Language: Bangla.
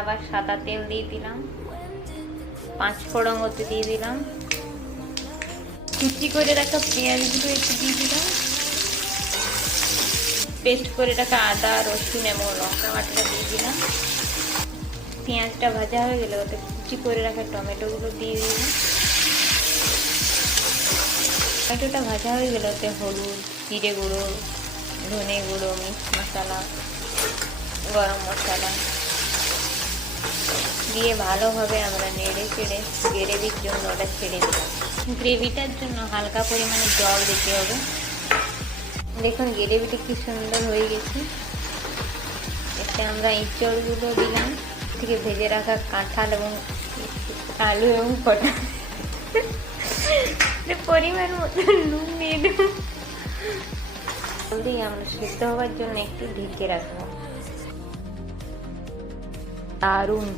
আবার সাদা তেল দিয়ে দিলাম, 5 ফোড়ন হতে দিয়ে দিলাম, কুচি করে রাখা পেঁয়াজগুলো একটু দিয়ে দিলাম, পেস্ট করে রাখা আদা রসুন এবং লঙ্কা বাটাটা দিয়ে দিলাম। পেঁয়াজটা ভাজা হয়ে গেলে ওতে কুচি করে রাখা টমেটোগুলো দিয়ে দিলাম। টমেটোটা ভাজা হয়ে গেলে ওতে হলুদ, জিরে গুঁড়ো, ধনে গুঁড়ো, মিক্স মশলা, গরম মশলা দিয়ে ভালোভাবে আমরা নেড়ে চেড়ে গ্রেভির জন্য ওটা ছেড়ে দিলাম। গ্রেভিটার জন্য হালকা পরিমাণে জল দিতে হবে। দেখুন গ্রেভিটা কি সুন্দর হয়ে গেছে। এতে আমরা ইঁচড়গুলো দিলাম, থেকে ভেজে রাখা কাঁঠাল এবং আলু এবং পটল, পরিমাণ মতো নুন দিয়ে দেব। জলদি আমরা সিদ্ধ হওয়ার জন্য একটু ঢেকে রাখবো। দারুণ।